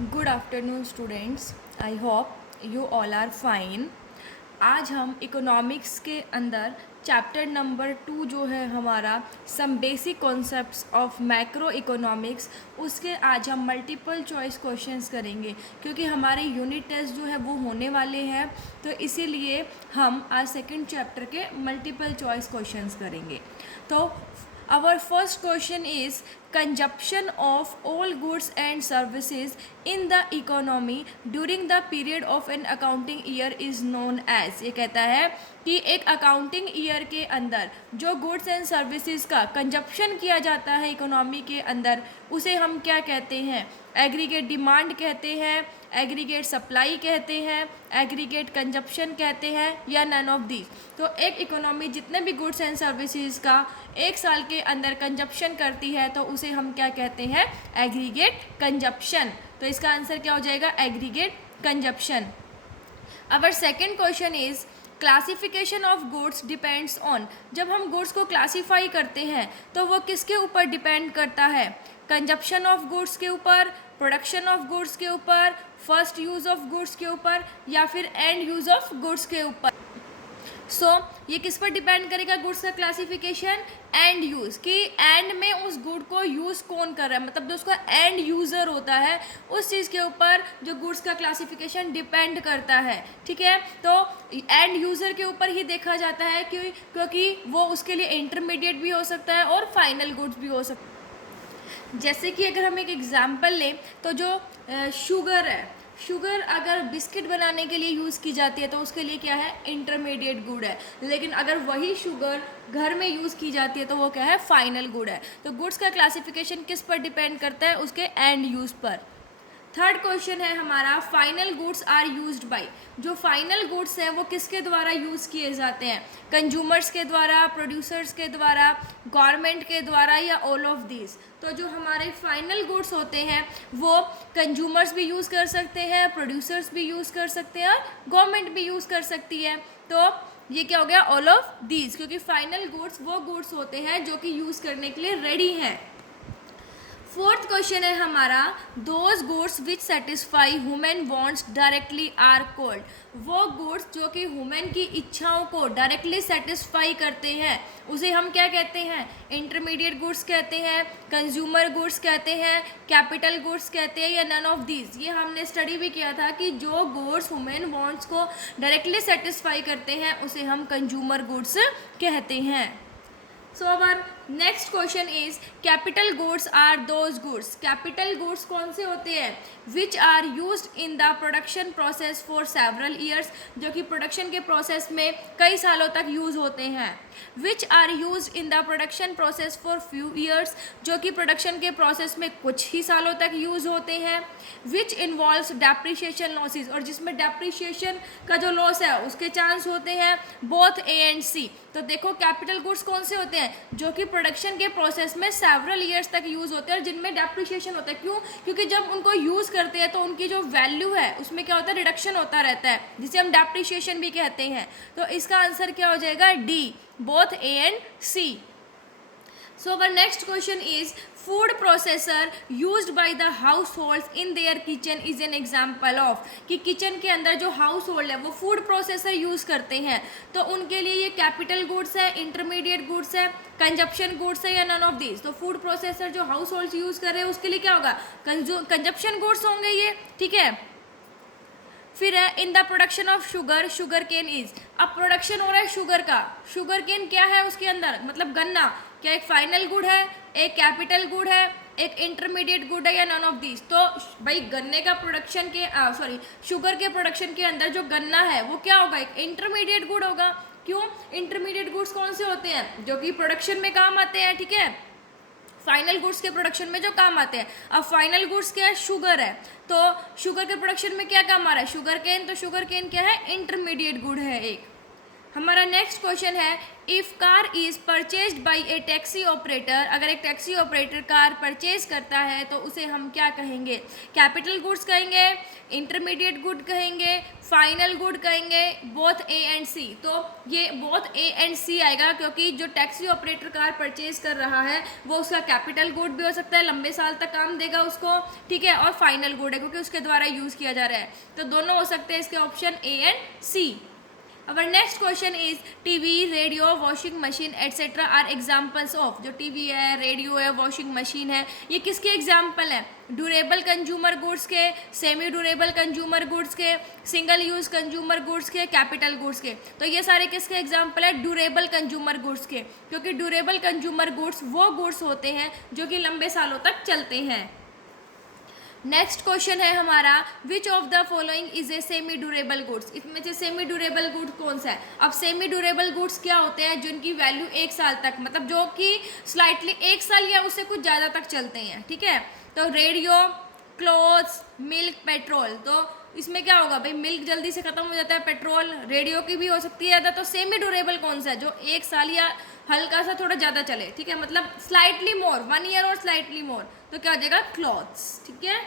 Good afternoon students, I hope you all are fine. आज हम economics के अंदर चैप्टर नंबर 2 जो है हमारा some basic concepts of macro economics, उसके आज हम मल्टीपल चॉइस क्वेश्चंस करेंगे क्योंकि हमारे यूनिट टेस्ट जो है वो होने वाले हैं। तो इसीलिए हम आज सेकंड चैप्टर के मल्टीपल चॉइस क्वेश्चंस करेंगे। तो our first question is consumption of all goods and services in the economy during the period of an accounting year is known as। ये कहता है कि एक अकाउंटिंग ईयर के अंदर जो गुड्स एंड सर्विसेज का कंजप्शन किया जाता है इकोनॉमी के अंदर, उसे हम क्या कहते हैं? एग्रीगेट डिमांड कहते हैं, एग्रीगेट सप्लाई कहते हैं, एग्रीगेट कंजप्शन कहते हैं, या नन ऑफ दीज। तो एक इकोनॉमी जितने भी गुड्स एंड सर्विसेज का एक साल के अंदर कंजप्शन करती है तो उसे हम क्या कहते हैं? Aggregate consumption. तो इसका आंसर क्या हो जाएगा? Aggregate consumption. Our second question is classification of goods depends on. जब हम गुड्स को क्लासीफाई करते हैं तो वो किसके ऊपर डिपेंड करता है? कंजप्शन ऑफ गुड्स के ऊपर, प्रोडक्शन ऑफ गुड्स के ऊपर, फर्स्ट यूज ऑफ गुड्स के ऊपर, या फिर एंड यूज ऑफ गुड्स के ऊपर। ये किस पर डिपेंड करेगा गुड्स का क्लासिफिकेशन? एंड यूज, कि एंड में उस गुड को यूज़ कौन कर रहा है, मतलब जो उसका एंड यूज़र होता है उस चीज़ के ऊपर जो गुड्स का क्लासिफिकेशन डिपेंड करता है। ठीक है, तो एंड यूज़र के ऊपर ही देखा जाता है क्योंकि वो उसके लिए इंटरमीडिएट भी हो सकता है और फाइनल गुड्स भी हो सकता है। जैसे कि अगर हम एक एग्जांपल लें तो जो शुगर है, शुगर अगर बिस्किट बनाने के लिए यूज़ की जाती है तो उसके लिए क्या है? इंटरमीडिएट गुड है। लेकिन अगर वही शुगर घर में यूज़ की जाती है तो वो क्या है? फाइनल गुड है। तो गुड्स का क्लासिफिकेशन किस पर डिपेंड करता है? उसके एंड यूज़ पर। थर्ड क्वेश्चन है हमारा, final goods are used by. जो फाइनल गुड्स हैं वो किसके द्वारा यूज़ किए जाते हैं? कंज्यूमर्स के द्वारा, प्रोड्यूसर्स के द्वारा, गवर्नमेंट के द्वारा, या ऑल ऑफ दिस। तो जो हमारे फाइनल गुड्स होते हैं वो कंज्यूमर्स भी यूज़ कर सकते हैं, प्रोड्यूसर्स भी यूज़ कर सकते हैं और गवर्नमेंट भी यूज़ कर सकती है। तो ये क्या हो गया? ऑल ऑफ दीज, क्योंकि फाइनल गुड्स वो गुड्स होते हैं जो कि यूज़ करने के लिए रेडी हैं। फोर्थ क्वेश्चन है हमारा, those goods which satisfy human wants directly are called. वो गुड्स जो कि ह्यूमन की इच्छाओं को डायरेक्टली सेटिस्फाई करते हैं उसे हम क्या कहते हैं? इंटरमीडिएट गुड्स कहते हैं, कंज्यूमर गुड्स कहते हैं, कैपिटल गुड्स कहते हैं, या नन ऑफ दीज। ये हमने स्टडी भी किया था कि जो गुड्स ह्यूमन वांट्स को डायरेक्टली सेटिस्फाई करते हैं उसे हम कंज्यूमर गुड्स कहते हैं। So our next question is capital goods are those goods। capital goods कौन से होते हैं? which are used in the production process for several years, जो कि प्रोडक्शन के प्रोसेस में कई सालों तक यूज़ होते हैं। which are used in the production process for few years, जो कि प्रोडक्शन के प्रोसेस में कुछ ही सालों तक यूज़ होते हैं। which involves depreciation losses, और जिसमें डेप्रिशिएशन का जो लॉस है उसके चांस होते हैं बोथ ए एंड सी। तो देखो कैपिटल गुड्स कौन से होते हैं? जो कि प्रोडक्शन के प्रोसेस में सेवरल ईयर्स तक यूज़ होते हैं और जिनमें डेप्रिशिएशन होता है। क्यों? क्योंकि जब उनको यूज़ करते हैं तो उनकी जो वैल्यू है उसमें क्या होता है? रिडक्शन होता रहता है, जिसे हम डेप्रिशिएशन भी कहते हैं। तो इसका आंसर क्या हो जाएगा? D, both A and C. So our next question is food processor used by the households in their kitchen is an example of। कि किचन के अंदर जो हाउस होल्ड है वो फूड प्रोसेसर यूज़ करते हैं तो उनके लिए ये कैपिटल गुड्स है, इंटरमीडिएट गुड्स है, कंजप्शन गुड्स है, या नन ऑफ दिस। तो फूड प्रोसेसर जो हाउस होल्ड यूज़ कर रहे हैं उसके लिए क्या होगा? कंजप्शन गुड्स होंगे ये। ठीक है, फिर है in the production of sugar, sugar cane is. अब प्रोडक्शन हो रहा है शुगर का, शुगर केन क्या है उसके अंदर? मतलब गन्ना। क्या एक फाइनल गुड है, एक कैपिटल गुड है, एक इंटरमीडिएट गुड है, या नन ऑफ दिस? तो भाई गन्ने का प्रोडक्शन के शुगर के प्रोडक्शन के अंदर जो गन्ना है वो क्या होगा? एक इंटरमीडिएट गुड होगा। क्यों? इंटरमीडिएट गुड्स कौन से होते हैं? जो कि प्रोडक्शन में काम आते हैं। ठीक है, फाइनल गुड्स के प्रोडक्शन में जो काम आते हैं। अब फाइनल गुड्स क्या है? शुगर है। तो शुगर के प्रोडक्शन में क्या काम आ रहा है? Sugar cane. तो शुगर केन क्या है? इंटरमीडिएट गुड है एक। हमारा नेक्स्ट क्वेश्चन है, if car is purchased bye A taxi operator, अगर एक टैक्सी ऑपरेटर कार परचेज करता है तो उसे हम क्या कहेंगे? कैपिटल गुड्स कहेंगे, इंटरमीडिएट गुड कहेंगे, फाइनल गुड कहेंगे, बोथ ए एंड सी। तो ये बोथ ए एंड सी आएगा, क्योंकि जो टैक्सी ऑपरेटर कार परचेज कर रहा है वो उसका कैपिटल गुड भी हो सकता है, लंबे साल तक काम देगा उसको, ठीक है, और फाइनल गुड है क्योंकि उसके द्वारा यूज़ किया जा रहा है। तो दोनों हो सकते हैं इसके option A and C. Our next question is TV, radio, washing machine etcetera are examples of. जो टीवी है, रेडियो है, वॉशिंग मशीन है, ये किसके एग्जाम्पल है? ड्यूरेबल कंज्यूमर गुड्स के, सेमी ड्यूरेबल कंज्यूमर गुड्स के, सिंगल यूज़ कंज्यूमर गुड्स के, कैपिटल गुड्स के। तो ये सारे किसके एग्जाम्पल है? ड्यूरेबल कंज्यूमर गुड्स के, क्योंकि ड्यूरेबल कंज्यूमर गुड्स वो गुड्स होते हैं जो कि लंबे सालों तक चलते हैं। नेक्स्ट क्वेश्चन है हमारा, विच of the following is a semi durable goods. इसमें से सेमी ड्यूरेबल गुड कौन सा है? अब सेमी ड्यूरेबल गुड्स क्या होते हैं? जिनकी वैल्यू 1 साल तक, मतलब जो कि स्लाइटली 1 साल या उससे कुछ ज़्यादा तक चलते हैं, ठीक है। तो रेडियो, क्लोथ्स, मिल्क, पेट्रोल। तो इसमें क्या होगा भाई? मिल्क जल्दी से खत्म हो जाता है, पेट्रोल, रेडियो की भी हो सकती है ज़्यादा। तो सेमी ड्यूरेबल कौन सा है? जो 1 साल या हल्का सा थोड़ा ज़्यादा चले, ठीक है, मतलब स्लाइटली मोर, 1 ईयर और स्लाइटली मोर। तो क्या हो जाएगा? क्लॉथ्स, ठीक है।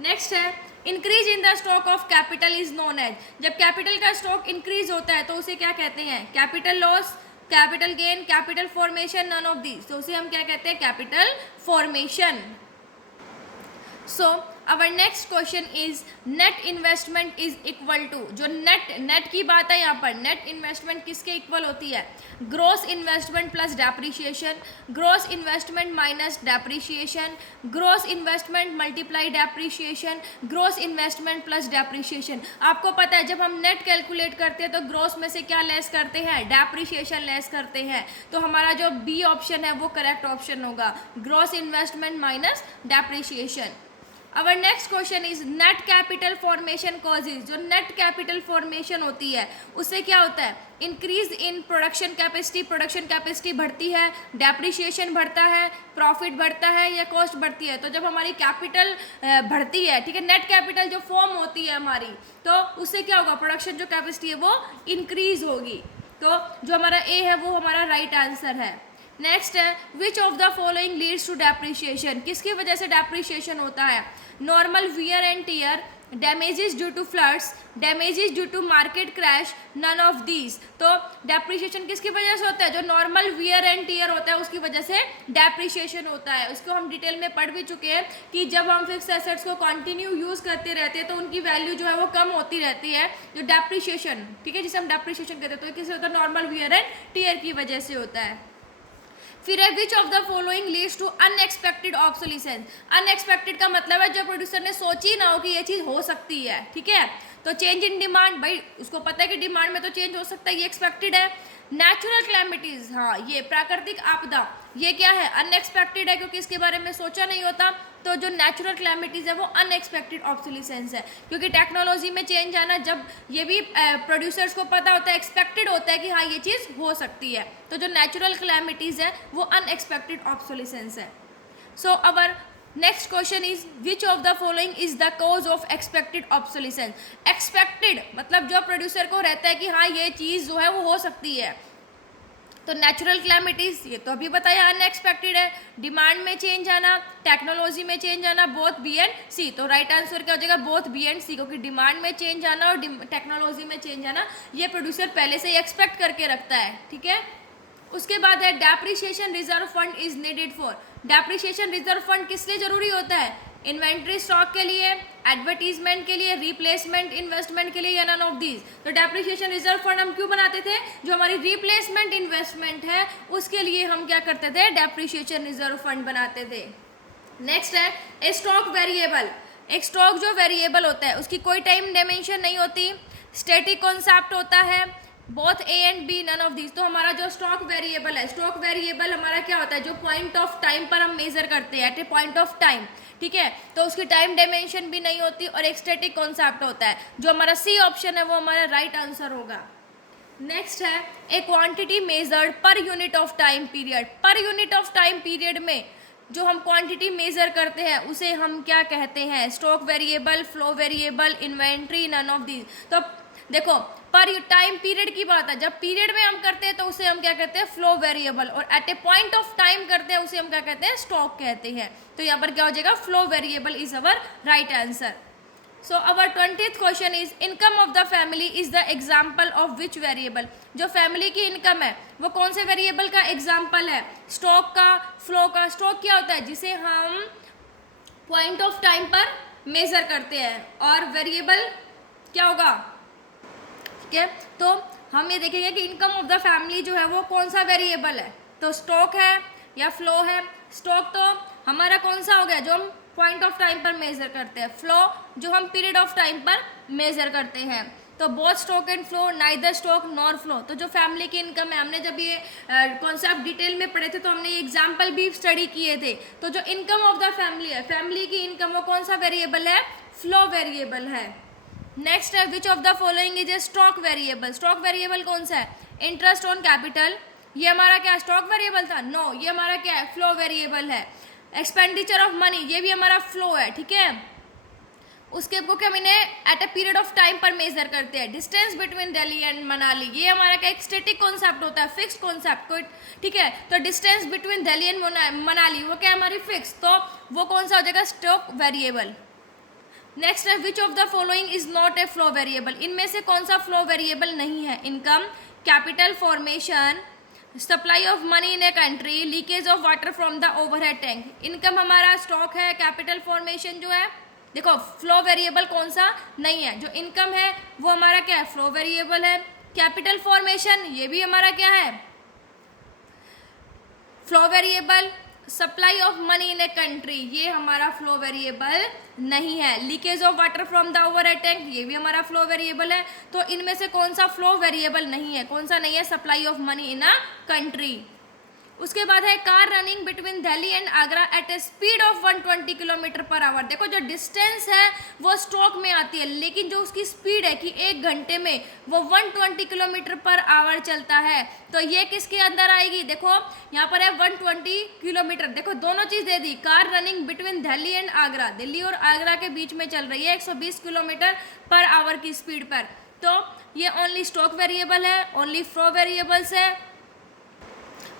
नेक्स्ट है, increase in the stock of capital is known as. जब कैपिटल का स्टॉक इंक्रीज होता है तो उसे क्या कहते हैं? Capital loss, capital gain, capital formation, none of these. तो उसे हम क्या कहते हैं? Capital formation. So our next question is, net investment is equal to. जो नेट की बात है यहाँ पर, नेट इन्वेस्टमेंट किसके इक्वल होती है? Gross investment plus depreciation, gross investment minus depreciation, gross investment multiply depreciation, gross investment plus depreciation. आपको पता है जब हम नेट कैलकुलेट करते हैं तो ग्रॉस में से क्या लेस करते हैं? डेप्रिसिएशन लेस करते हैं। तो हमारा जो बी ऑप्शन है वो करेक्ट ऑप्शन होगा, gross investment minus depreciation. Our next question is, net capital formation causes. जो नेट कैपिटल फॉर्मेशन होती है उससे क्या होता है? Increase in production capacity, production capacity बढ़ती है, डेप्रिसिएशन बढ़ता है, प्रॉफिट बढ़ता है या कॉस्ट बढ़ती है। तो जब हमारी कैपिटल बढ़ती है, ठीक है, नेट कैपिटल जो फॉर्म होती है हमारी, तो उससे क्या होगा? प्रोडक्शन जो कैपेसिटी है वो इंक्रीज होगी। तो जो हमारा ए है वो हमारा राइट आंसर है। नेक्स्ट है, which of the following leads to depreciation. किसकी वजह से डेप्रिसिएशन होता है? Normal wear and tear, damages due to floods, damages due to market crash, none of these. तो डेप्रिसिएशन किसकी वजह से होता है? जो नॉर्मल वियर एंड टीयर होता है उसकी वजह से डेप्रिसिएशन होता है। उसको हम डिटेल में पढ़ भी चुके हैं कि जब हम फिक्स एसेट्स को कंटिन्यू यूज़ करते रहते हैं तो उनकी वैल्यू जो है वो कम होती रहती है। जो डेप्रिसिएशन, ठीक है, जिसे हम डेप्रिसिएशन कहते हैं, तो किससे होता है? नॉर्मल वियर एंड टीयर की वजह से होता है। फिर है, which of the following leads to unexpected obsolescence. Unexpected का मतलब है जो प्रोड्यूसर ने सोची ना हो कि ये चीज़ हो सकती है, ठीक है। तो चेंज इन डिमांड, भाई उसको पता है कि डिमांड में तो चेंज हो सकता है, ये एक्सपेक्टेड है। नेचुरल क्लैमिटीज, हाँ, ये प्राकृतिक आपदा, ये क्या है? अनएक्सपेक्टेड है, क्योंकि इसके बारे में सोचा नहीं होता। तो जो नेचुरल क्लैमिटीज है वो अनएक्सपेक्टेड ऑब्सोलिसेंस है, क्योंकि टेक्नोलॉजी में चेंज आना, जब ये भी प्रोड्यूसर्स को पता होता है, एक्सपेक्टेड होता है कि हाँ ये चीज़ हो सकती है। तो जो नेचुरल क्लैमिटीज है वो अनएक्सपेक्टेड ऑब्सोलिसेंस है। So our next question is, which of the following is the cause of expected obsolescence. Expected मतलब जो प्रोड्यूसर को रहता है कि हाँ ये चीज़ जो है वो हो सकती है। तो नेचुरल क्लैमिटीज, ये तो अभी बताया अनएक्सपेक्टेड है। डिमांड में चेंज आना, टेक्नोलॉजी में चेंज आना, बोथ बी एंड सी। तो राइट आंसर क्या हो जाएगा? बोथ बी एंड सी, क्योंकि डिमांड में चेंज आना और टेक्नोलॉजी में चेंज आना ये प्रोड्यूसर पहले से ही एक्सपेक्ट करके रखता है, ठीक है। उसके बाद है, depreciation reserve fund is needed for. Depreciation reserve fund किस लिए जरूरी होता है? इन्वेंट्री स्टॉक के लिए, एडवर्टीजमेंट के लिए, रिप्लेसमेंट इन्वेस्टमेंट के लिए, या नन ऑफ दीज। तो डेप्रिसिएशन रिजर्व फंड हम क्यों बनाते थे? जो हमारी रिप्लेसमेंट इन्वेस्टमेंट है उसके लिए हम क्या करते थे? डेप्रिसिएशन रिजर्व फंड बनाते थे। नेक्स्ट है, ए स्टॉक वेरिएबल। एक स्टॉक जो वेरिएबल होता है उसकी कोई टाइम डायमेंशन नहीं होती, स्टैटिक कॉन्सेप्ट होता है, both A and B, none of this. तो हमारा जो स्टॉक वेरिएबल है, स्टॉक वेरिएबल हमारा क्या होता है? जो पॉइंट ऑफ टाइम पर हम मेजर करते हैं, at a point of time, ठीक है। तो उसकी टाइम डायमेंशन भी नहीं होती और एक स्टैटिक कॉन्सेप्ट होता है। जो हमारा सी ऑप्शन है वो हमारा राइट आंसर होगा। नेक्स्ट है, ए quantity measured per unit of time period. Per unit of time period में जो हम क्वांटिटी मेजर करते हैं उसे हम क्या कहते हैं? Stock variable, flow variable, inventory, none of these. तो देखो पर टाइम पीरियड की बात है, जब पीरियड में हम करते हैं तो उसे हम क्या कहते हैं, फ्लो वेरिएबल, और at a point of time करते हैं उसे हम क्या कहते हैं, स्टॉक कहते हैं। तो यहाँ पर क्या हो जाएगा, flow variable is our right answer. So our 20th question is income of the family is the example of which variable. जो फैमिली की इनकम है वो कौन से वेरिएबल का एग्जाम्पल है, स्टॉक का, फ्लो का। स्टॉक क्या होता है, जिसे हम पॉइंट ऑफ टाइम पर मेजर करते हैं, और वेरिएबल क्या होगा, ठीक है। तो हम ये देखेंगे कि इनकम ऑफ द फैमिली जो है वो कौन सा वेरिएबल है, तो स्टॉक है या फ्लो है। स्टॉक तो हमारा कौन सा हो गया, जो हम पॉइंट ऑफ टाइम पर मेजर करते हैं, फ्लो जो हम पीरियड ऑफ टाइम पर मेजर करते हैं। तो both stock and flow, neither stock nor flow. तो जो फैमिली की इनकम है, हमने जब ये कॉन्सेप्ट डिटेल में पढ़े थे तो हमने ये एग्जाम्पल भी स्टडी किए थे। तो जो इनकम ऑफ द फैमिली है, फैमिली की इनकम, वो कौन सा वेरिएबल है, फ्लो वेरिएबल है। नेक्स्ट है which of the following is a stock variable. Stock variable कौन सा है, इंटरेस्ट ऑन कैपिटल, ये हमारा क्या स्टॉक वेरिएबल था, नो, ये हमारा क्या है, फ्लो वेरिएबल है। एक्सपेंडिचर ऑफ मनी, ये भी हमारा फ्लो है, ठीक है। उसके को क्या मैंने at a period of time पर मेजर करते हैं। Distance between Delhi and Manali, ये हमारा क्या एक स्टैटिक कॉन्सेप्ट होता है, फिक्स कॉन्सेप्ट को, ठीक है। तो distance between Delhi and Manali वो क्या हमारी फिक्स, तो वो कौन सा हो जाएगा, स्टॉक वेरिएबल। नेक्स्ट है which of the following is not a flow variable. इनमें से कौन सा फ्लो वेरिएबल नहीं है, income, capital formation, supply of money in a country, leakage of water from the overhead tank. Income हमारा stock है, capital formation जो है, देखो फ्लो वेरिएबल कौन सा नहीं है, जो इनकम है वो हमारा क्या है, फ्लो वेरिएबल है। कैपिटल फॉर्मेशन ये भी हमारा क्या है, flow variable. Supply of money in a country ये हमारा फ्लो वेरिएबल नहीं है। Leakage of water from the overhead tank ये भी हमारा फ्लो वेरिएबल है। तो इनमें से कौन सा फ्लो वेरिएबल नहीं है, कौन सा नहीं है, supply of money in a country. उसके बाद है car running between Delhi and Agra at a speed of 120 kilometre per hour. देखो जो डिस्टेंस है वो स्टॉक में आती है, लेकिन जो उसकी स्पीड है कि एक घंटे में वो 120 किलोमीटर पर आवर चलता है, तो ये किसके अंदर आएगी, देखो यहाँ पर है 120 किलोमीटर। देखो दोनों चीज़ दे दी, car running between Delhi and Agra, Delhi और आगरा के बीच में चल रही है 120 किलोमीटर पर आवर की स्पीड पर। तो ये ओनली स्टॉक वेरिएबल है, ओनली फ्लो वेरिएबल्स है।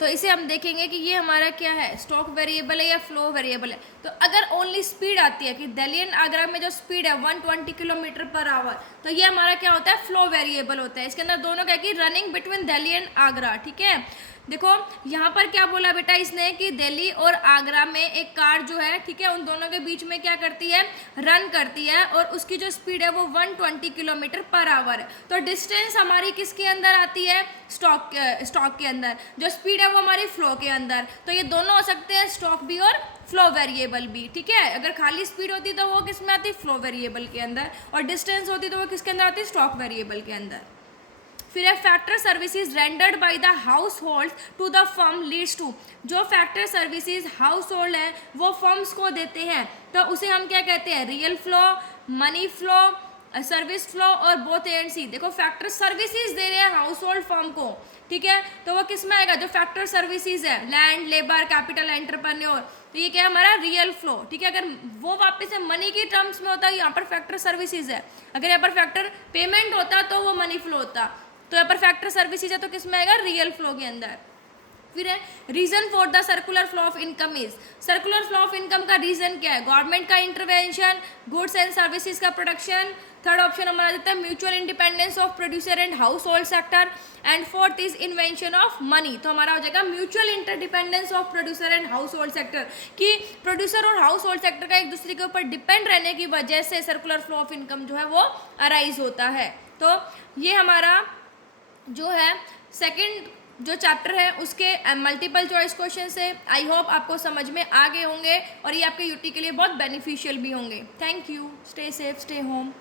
तो इसे हम देखेंगे कि ये हमारा क्या है, स्टॉक वेरिएबल है या फ्लो वेरिएबल है। तो अगर ओनली स्पीड आती है कि दिल्ली एंड आगरा में जो स्पीड है 120 किलोमीटर पर आवर, तो ये हमारा क्या होता है, फ्लो वेरिएबल होता है। इसके अंदर दोनों क्या कि running between Delhi and Agra, ठीक है। देखो यहाँ पर क्या बोला बेटा इसने कि दिल्ली और आगरा में एक कार जो है, ठीक है, उन दोनों के बीच में क्या करती है, रन करती है, और उसकी जो स्पीड है वो 120 किलोमीटर पर आवर है। तो डिस्टेंस हमारी किसके अंदर आती है, स्टॉक के अंदर, जो स्पीड है वो हमारी फ्लो के अंदर। तो ये दोनों हो सकते हैं, स्टॉक भी और फ्लो वेरिएबल भी, ठीक है। अगर खाली स्पीड होती तो वो किस में आती, फ्लो वेरिएबल के अंदर, और डिस्टेंस होती तो वो किसके अंदर आती, स्टॉक वेरिएबल के अंदर। फिर है factor services rendered by the household to the firm leads to. जो फैक्टर सर्विसेज हाउस होल्ड है वो फर्म्स को देते हैं, तो उसे हम क्या कहते हैं, real flow, money flow, service flow और बोथ ए एंड सी। देखो फैक्टर सर्विसेज दे रहे हैं हाउस होल्ड फर्म को, ठीक है, तो वो किस में आएगा, जो फैक्टर सर्विसेज है, लैंड, लेबर, कैपिटल, एंटरप्रेन्योर, तो ये क्या है हमारा रियल फ्लो, ठीक है। अगर वो वापस से मनी की टर्म्स में होता है, यहाँ पर फैक्टर सर्विसेज है। अगर यहाँ पर फैक्टर पेमेंट होता तो वो मनी फ्लो होता, तो यहाँ पर फैक्टर सर्विसेज है तो किस में आएगा, रियल फ्लो के अंदर। फिर है reason for the circular flow of income is. Circular flow of income का रीजन क्या है, गवर्नमेंट का इंटरवेंशन, गुड्स एंड सर्विसेज का प्रोडक्शन। थर्ड ऑप्शन हमारा देता है mutual independence of producer and household sector, and fourth is invention of money. तो हमारा हो जाएगा mutual interdependence of producer and household sector, कि प्रोड्यूसर और हाउस होल्ड सेक्टर का एक दूसरे के ऊपर डिपेंड रहने की वजह से सर्कुलर फ्लो ऑफ इनकम जो है वो अराइज होता है। तो ये हमारा जो है सेकंड जो चैप्टर है उसके मल्टीपल चॉइस क्वेश्चन से आई होप आपको समझ में आ गए होंगे, और ये आपके यूटी के लिए बहुत बेनिफिशियल भी होंगे। Thank you, stay safe, stay home.